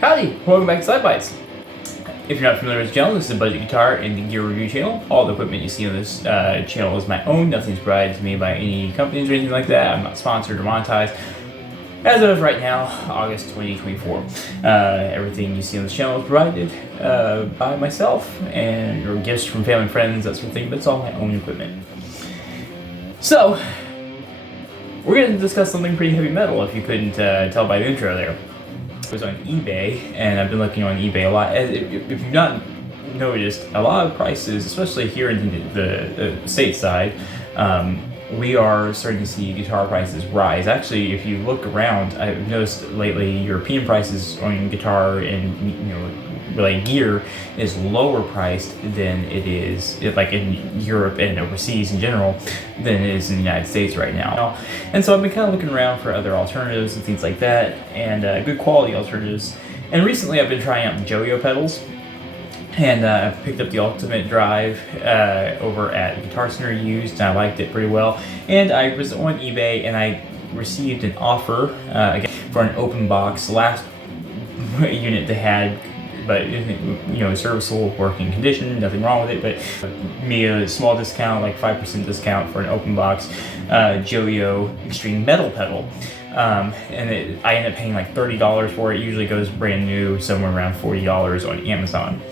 Howdy, welcome back to SlydeBytes. If you're not familiar with this channel, this is a budget guitar and gear review channel. All the equipment you see on this channel is my own. Nothing's provided to me by any companies or anything like that. I'm not sponsored or monetized. As of right now, August 2024, everything you see on this channel is provided by myself and or gifts from family and friends, that sort of thing, but it's all my own equipment. So, we're going to discuss something pretty heavy metal, if you couldn't tell by the intro there. I was on eBay, and I've been looking on eBay a lot. If you've not noticed, a lot of prices, especially here in the stateside, we are starting to see guitar prices rise. Actually, if you look around, I've noticed lately European prices on guitar and related gear is lower priced than it is like in Europe and overseas in general than it is in the United States right now. And so I've been kind of looking around for other alternatives and things like that, and good quality alternatives. And recently I've been trying out the JOYO pedals, and I picked up the Ultimate Drive over at Guitar Center used, and I liked it pretty well. And I was on eBay and I received an offer again for an open box. Last unit they had, but serviceable, working condition, nothing wrong with it, but me a small discount, like 5% discount for an open box JOYO Extreme Metal pedal. And I ended up paying like $30 for it. It usually goes brand new somewhere around $40 on Amazon.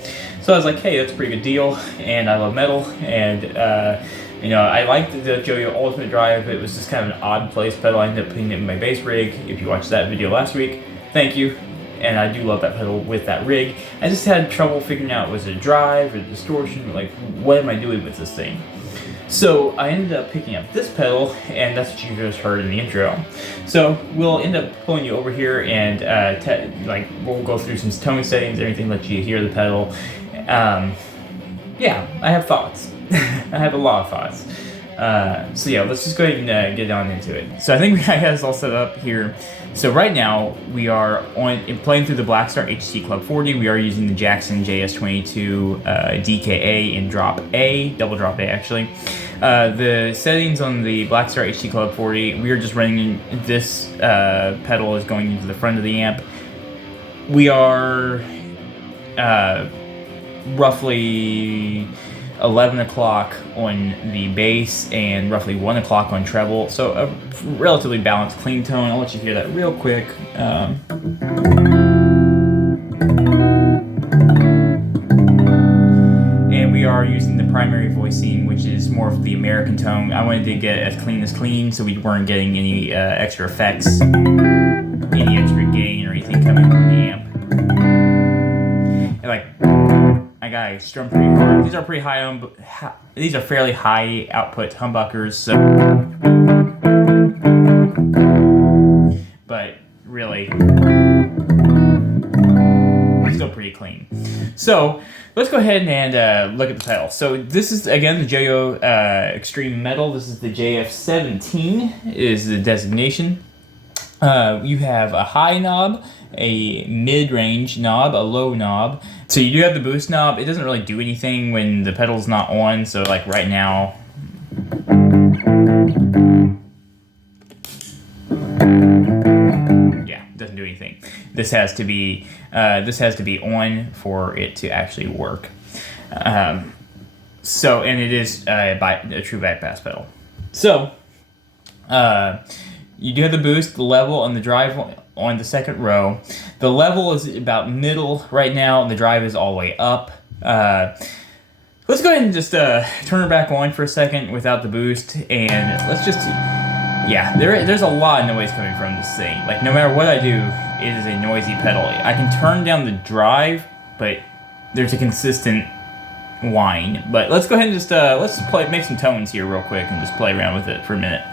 So I was like, hey, that's a pretty good deal, and I love metal, and I liked the JOYO Ultimate Drive, but it was just kind of an odd place pedal. I ended up putting it in my bass rig. If you watched that video last week, thank you. And I do love that pedal with that rig. I just had trouble figuring out, was it a drive or distortion, like what am I doing with this thing? So I ended up picking up this pedal, and that's what you just heard in the intro. So we'll end up pulling you over here, and we'll go through some tone settings, everything, let you hear the pedal. Yeah, I have thoughts. I have a lot of thoughts. So yeah, let's just go ahead and get on into it. So I think we got this all set up here. So right now we are playing through the Blackstar HT Club 40. We are using the Jackson JS22 DKA in drop A, double drop A actually. The settings on the Blackstar HT Club 40, we are just running this pedal is going into the front of the amp. We are roughly 11 o'clock on the bass and roughly 1 o'clock on treble, so a relatively balanced clean tone. I'll let you hear that real quick. And we are using the primary voicing, which is more of the American tone. I wanted to get as clean, so we weren't getting any extra effects, any extra gain or anything coming from the amp. And like, I gotta strum pretty hard. These are pretty high these are fairly high output humbuckers, so, but really still pretty clean. So let's go ahead and look at the pedal. So this is again the JOYO Extreme Metal. This is the JF17 is the designation. You have a high knob, a mid-range knob, a low knob. So you do have the boost knob. It doesn't really do anything when the pedal's not on, so like right now, Yeah, doesn't do anything. This has to be on for it to actually work. So, and it is a true bypass pedal. So, you do have the boost, the level, and the drive on the second row. The level is about middle right now, and the drive is all the way up. Let's go ahead and just turn it back on for a second without the boost, and let's just... Yeah, there's a lot of noise coming from this thing. Like, no matter what I do, it is a noisy pedal. I can turn down the drive, but there's a consistent whine. But let's go ahead and just let's make some tones here real quick and just play around with it for a minute.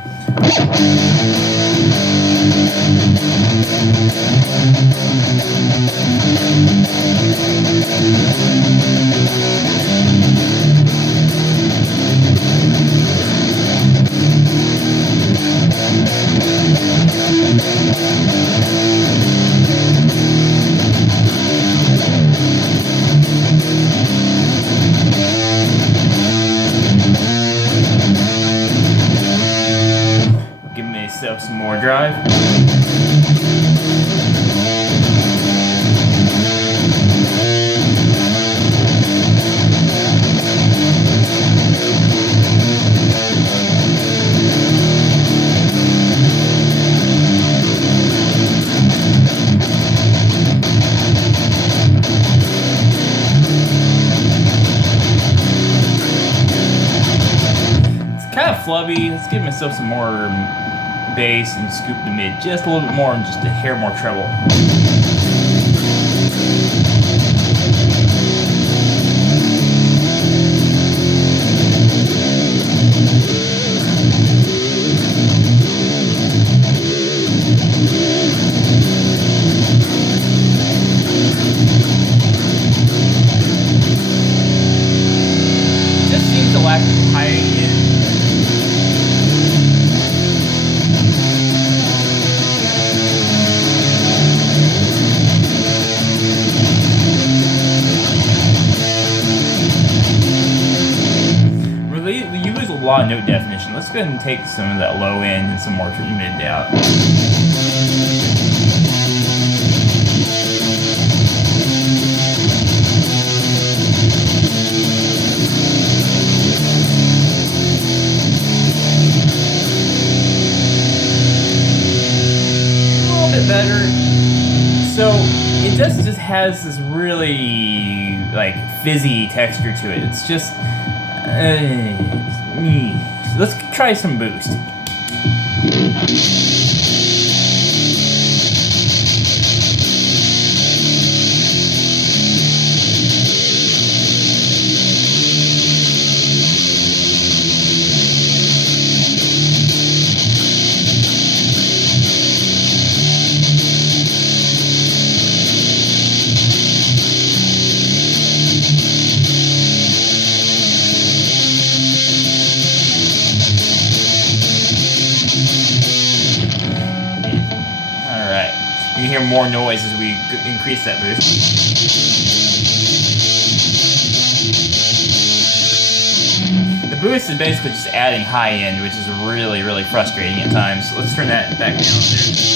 Give myself some more drive. Kind of flubby. Let's give myself some more bass and scoop the mid just a little bit more and just a hair more treble. Just seems to lack high end. You lose a lot of note definition. Let's go ahead and take some of that low end and some more mid out. A little bit better. So it just has this really like fizzy texture to it. It's just let's try some boost. You can hear more noise as we increase that boost. The boost is basically just adding high end, which is really, really frustrating at times. So let's turn that back down there.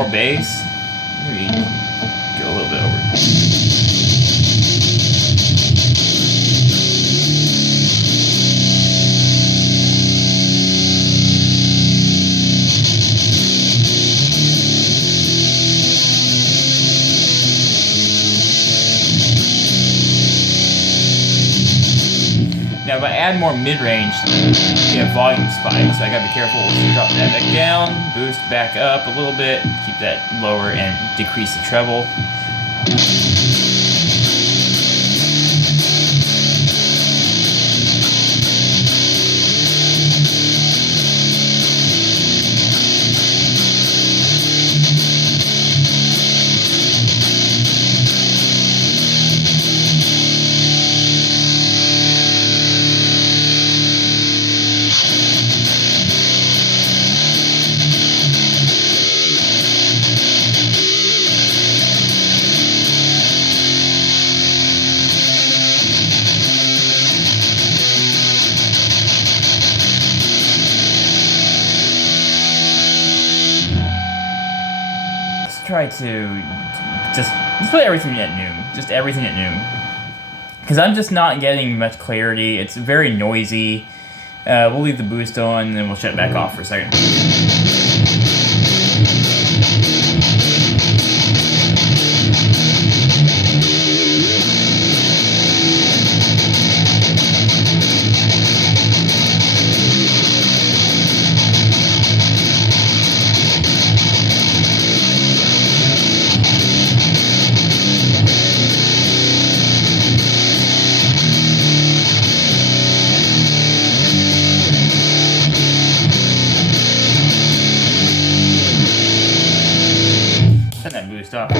more bass. Maybe go a little bit over. Now, if I add more mid-range, you have volume spikes, so I gotta be careful. So drop that back down, boost back up a little bit, keep that lower, and decrease the treble. Try to just put everything at noon. Just everything at noon. Because I'm just not getting much clarity. It's very noisy. We'll leave the boost on and then we'll shut it back off for a second. Turn that boost up.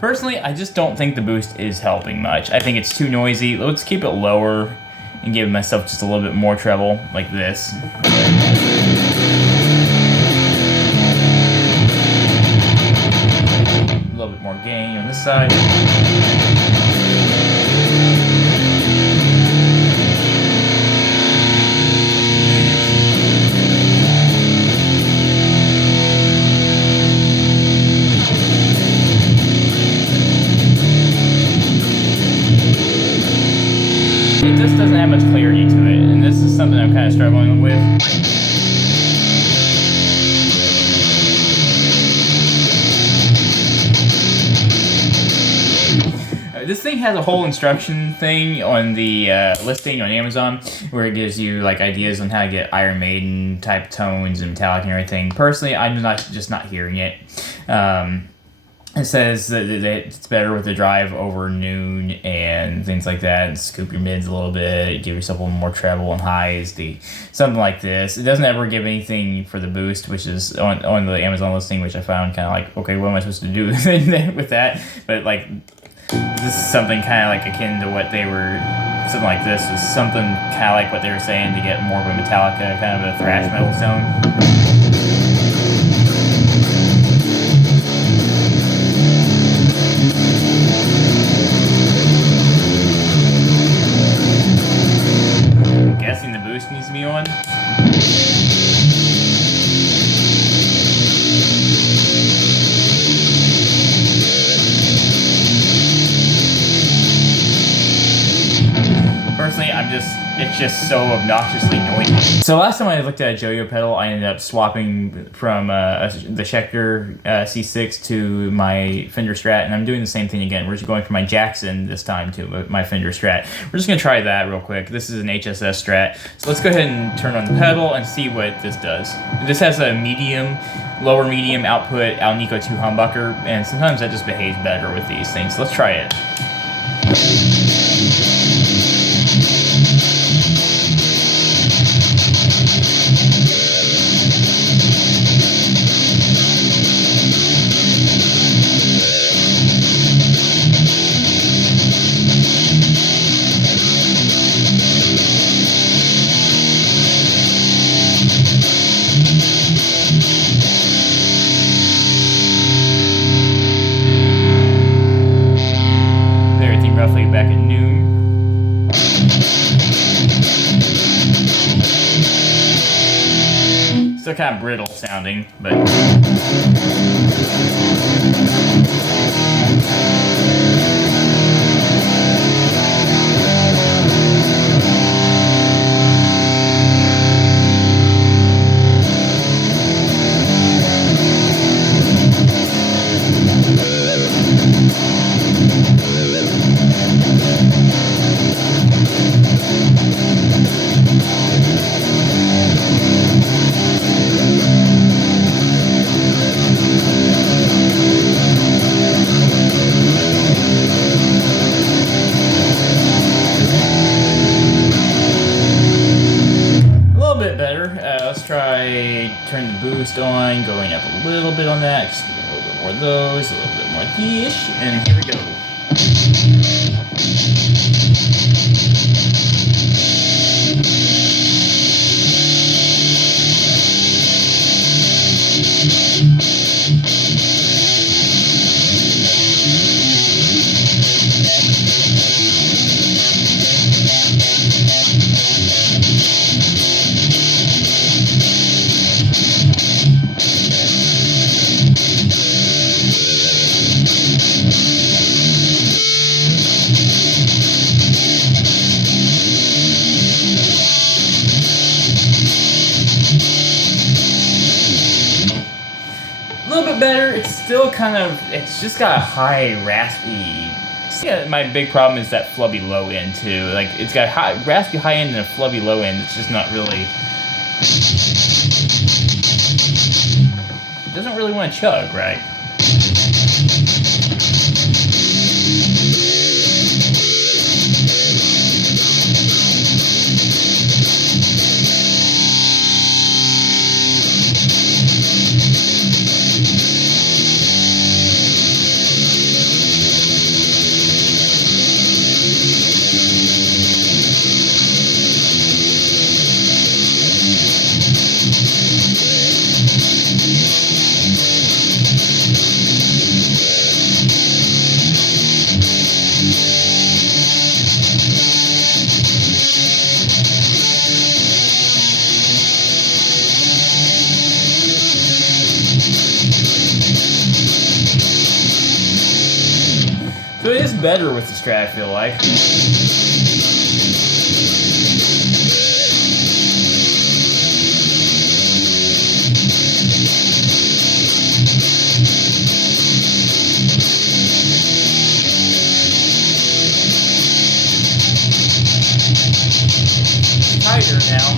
Personally, I just don't think the boost is helping much. I think it's too noisy. Let's keep it lower and give myself just a little bit more treble, like this. A little bit more gain on this side. It just doesn't have much clarity to it, and this is something I'm kind of struggling with. This thing has a whole instruction thing on the listing on Amazon where it gives you like ideas on how to get Iron Maiden type tones and metallic and everything. Personally, I'm just not hearing it. It says that it's better with the drive over noon and things like that, and scoop your mids a little bit, give yourself a little more treble and highs, something like this. It doesn't ever give anything for the boost, which is on the Amazon listing, which I found kind of like, okay, what am I supposed to do with that? But like, this is something kind of like akin to what they were, something like this is something kind of like what they were saying to get more of a Metallica, kind of a thrash metal tone. I'm guessing the boost needs to be on. Personally, it's just so obnoxiously noisy. So last time I looked at a JOYO pedal, I ended up swapping from the Schecter C6 to my Fender Strat, and I'm doing the same thing again. We're just going for my Jackson this time to my Fender Strat. We're just gonna try that real quick. This is an HSS Strat. So let's go ahead and turn on the pedal and see what this does. This has a lower medium output Alnico 2 humbucker, and sometimes that just behaves better with these things. So let's try it. roughly back at noon. Still kind of brittle sounding, but... Turn the boost on, going up a little bit on that, just a little bit more of those, a little bit more yeesh, and here we go. Better. It's still kind of, it's just got a high raspy. Yeah, my big problem is that flubby low end too. Like, it's got high, raspy high end and a flubby low end. It's just not really, it doesn't really want to chug, right? So it is better with the Strat, I feel like. Tighter now.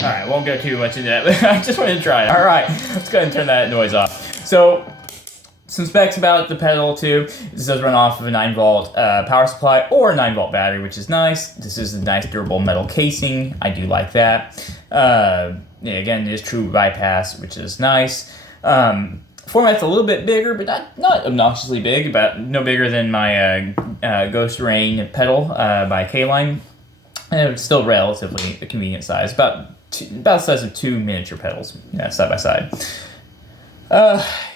Alright, won't go too much into that, but I just wanted to try it. Alright, let's go ahead and turn that noise off. So, some specs about the pedal too. This does run off of a 9-volt power supply or a 9-volt battery, which is nice. This is a nice durable metal casing. I do like that. Yeah, again, it is true bypass, which is nice. Format's a little bit bigger, but not obnoxiously big. About no bigger than my Ghost Rain pedal by Kmise. And it's still relatively a convenient size, about the size of 2 miniature pedals, side by side.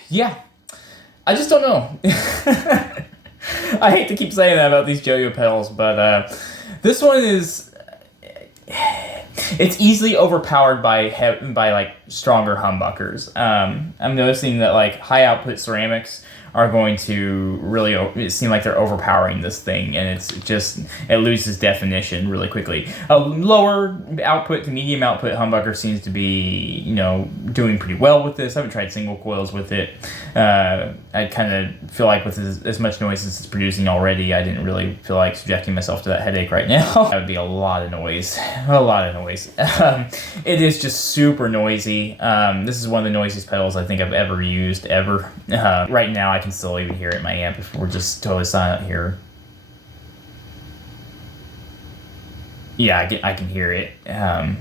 Yeah, I just don't know. I hate to keep saying that about these JOYO pedals, but this one is... It's easily overpowered by like stronger humbuckers. I'm noticing that like high output ceramics are going to really it seem like they're overpowering this thing, and it loses definition really quickly. A lower output to medium output humbucker seems to be, you know, doing pretty well with this. I haven't tried single coils with it. I kind of feel like with as much noise as it's producing already, I didn't really feel like subjecting myself to that headache right now. That would be a lot of noise. It is just super noisy. This is one of the noisiest pedals I think I've ever used, ever. Right now I can still even hear it in my amp if we're just totally silent here. Yeah, I can hear it. So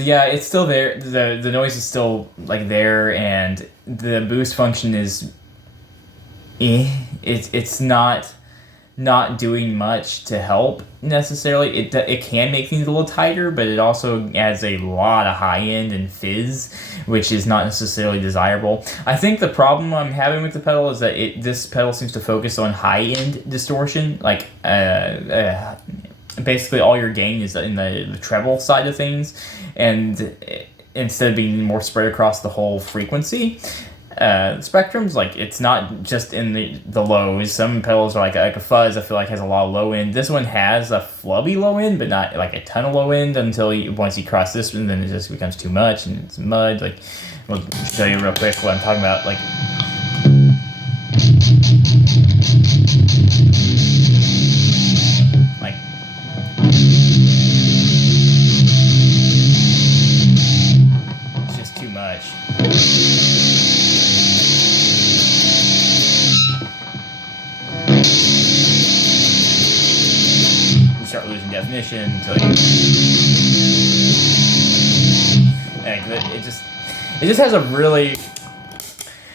yeah, it's still there. The noise is still like there, and the boost function is it's not doing much to help necessarily. It can make things a little tighter, but it also adds a lot of high end and fizz, which is not necessarily desirable. I think the problem I'm having with the pedal is that this pedal seems to focus on high end distortion, like basically all your gain is in the treble side of things, and instead of being more spread across the whole frequency spectrums, like it's not just in the lows. Some pedals are like a fuzz, I feel like has a lot of low end. This one has a flubby low end, but not like a ton of low end until once you cross this one, then it just becomes too much and it's mud. Like, we'll show you real quick what I'm talking about. Like, it's just too much. You start losing definition until you... It just has a really...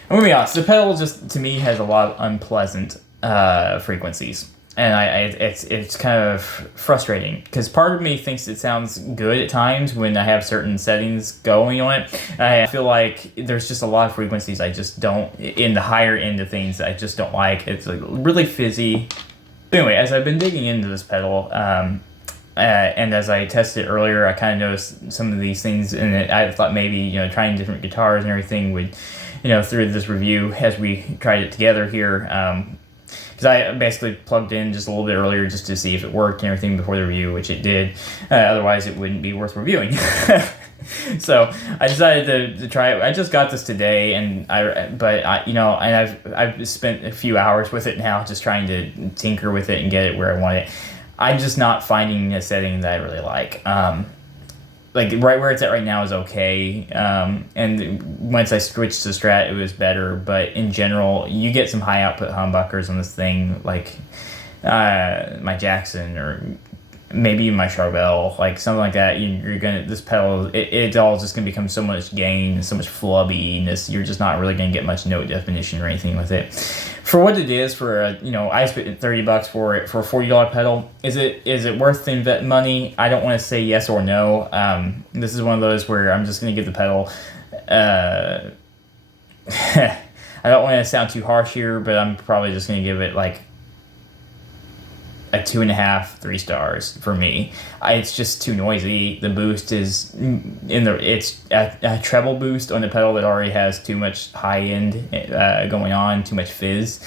I'm gonna be honest, the pedal just, to me, has a lot of unpleasant frequencies. And it's kind of frustrating, because part of me thinks it sounds good at times when I have certain settings going on it. I feel like there's just a lot of frequencies I just don't, in the higher end of things, I just don't like. It's like really fizzy. Anyway, as I've been digging into this pedal, and as I tested it earlier, I kind of noticed some of these things in it. I thought maybe, you know, trying different guitars and everything would, you know, through this review as we tried it together here, because I basically plugged in just a little bit earlier just to see if it worked and everything before the review, which it did. Otherwise, it wouldn't be worth reviewing. So I decided to try it. I just got this today, and I've spent a few hours with it now, just trying to tinker with it and get it where I want it. I'm just not finding a setting that I really like. Like right where it's at right now is okay, and once I switched to Strat, it was better. But in general, you get some high output humbuckers on this thing, like my Jackson or maybe even my Charbel, like something like that. This pedal, it's all just gonna become so much gain, so much flubbiness. You're just not really gonna get much note definition or anything with it. For what it is, I spent $30 for it for a $40 pedal. Is it worth the money? I don't want to say yes or no. This is one of those where I'm just gonna give the pedal. I don't want to sound too harsh here, but I'm probably just gonna give it like a 2.5, 3 stars for me. It's just too noisy. The boost is it's a treble boost on the pedal that already has too much high end going on, too much fizz.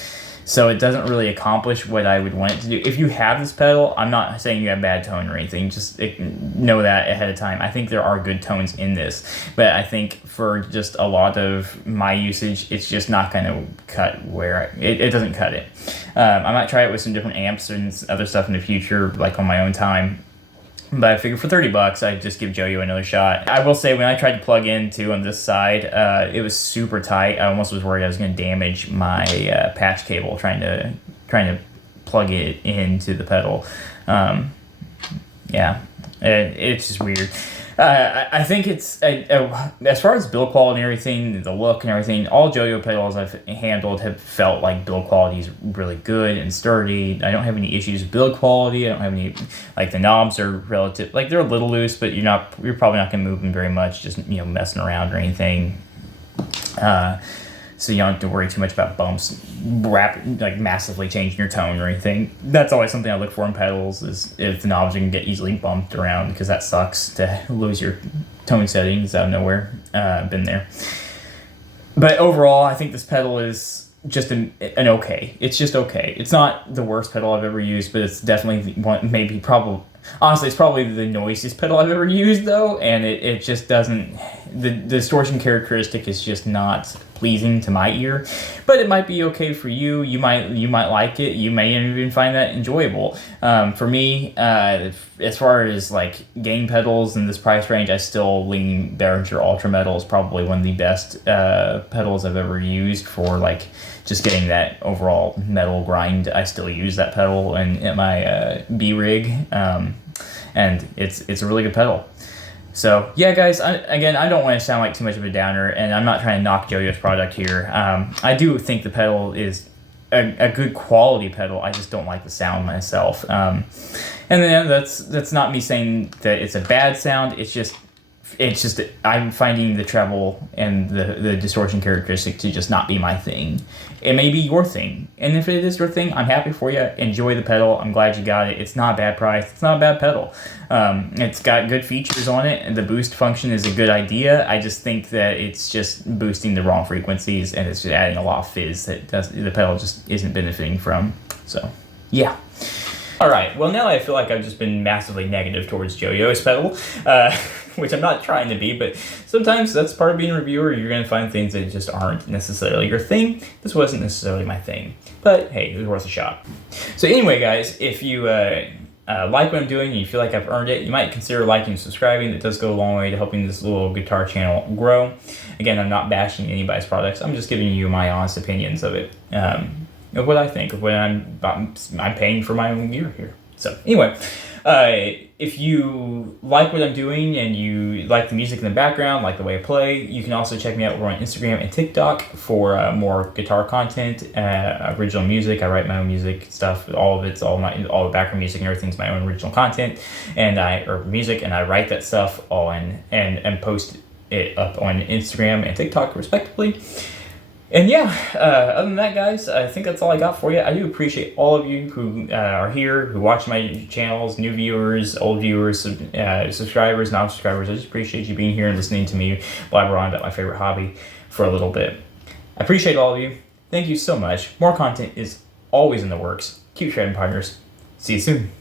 So it doesn't really accomplish what I would want it to do. If you have this pedal, I'm not saying you have bad tone or anything, just know that ahead of time. I think there are good tones in this, but I think for just a lot of my usage, it's just not going to cut where it doesn't cut it. I might try it with some different amps and other stuff in the future, like on my own time. But I figured for $30, I'd just give JOYO another shot. I will say, when I tried to plug in too on this side, it was super tight. I almost was worried I was going to damage my patch cable trying to plug it into the pedal. Yeah, it's just weird. I think it's, as far as build quality and everything, the look and everything, all JOYO pedals I've handled have felt like build quality is really good and sturdy. I don't have any issues with build quality. I don't have any, like the knobs are relative, like they're a little loose, but you're probably not going to move them very much, just, messing around or anything. so you don't have to worry too much about bumps, like massively changing your tone or anything. That's always something I look for in pedals, is if the knobs can get easily bumped around, because that sucks to lose your tone settings out of nowhere. Been there. But overall, I think this pedal is just an okay. It's just okay. It's not the worst pedal I've ever used, but it's definitely honestly, it's probably the noisiest pedal I've ever used, though, and it just doesn't, the distortion characteristic is just not pleasing to my ear. But it might be okay for you. You might like it. You may even find that enjoyable. For me, as far as like gain pedals in this price range, I still lean Behringer Ultra Metal is probably one of the best pedals I've ever used for like just getting that overall metal grind. I still use that pedal in my B rig, and it's a really good pedal. So yeah, guys, I don't want to sound like too much of a downer, and I'm not trying to knock JOYO's product here. I do think the pedal is a good quality pedal. I just don't like the sound myself. And then that's not me saying that it's a bad sound. It's just I'm finding the treble and the distortion characteristic to just not be my thing. It may be your thing, and if it is your thing, I'm happy for you. Enjoy the pedal. I'm glad you got it. It's not a bad price. It's not a bad pedal. It's got good features on it, and the boost function is a good idea. I just think that it's just boosting the wrong frequencies, and it's just adding a lot of fizz that the pedal just isn't benefiting from. So yeah. All right, well, now I feel like I've just been massively negative towards JOYO's pedal, which I'm not trying to be, but sometimes that's part of being a reviewer. You're going to find things that just aren't necessarily your thing. This wasn't necessarily my thing, but hey, it was worth a shot. So anyway, guys, if you like what I'm doing and you feel like I've earned it, you might consider liking and subscribing. It does go a long way to helping this little guitar channel grow. Again, I'm not bashing anybody's products. I'm just giving you my honest opinions of it. Of what I think, of what I'm paying for my own gear here. So anyway, if you like what I'm doing and you like the music in the background, like the way I play, you can also check me out over on Instagram and TikTok for more guitar content, original music. I write my own music stuff. All the background music and everything's my own original content, or music, and I write that stuff on and post it up on Instagram and TikTok respectively. And yeah, other than that, guys, I think that's all I got for you. I do appreciate all of you who are here, who watch my channels, new viewers, old viewers, subscribers, non-subscribers. I just appreciate you being here and listening to me blabber on about my favorite hobby for a little bit. I appreciate all of you. Thank you so much. More content is always in the works. Keep shredding, partners. See you soon.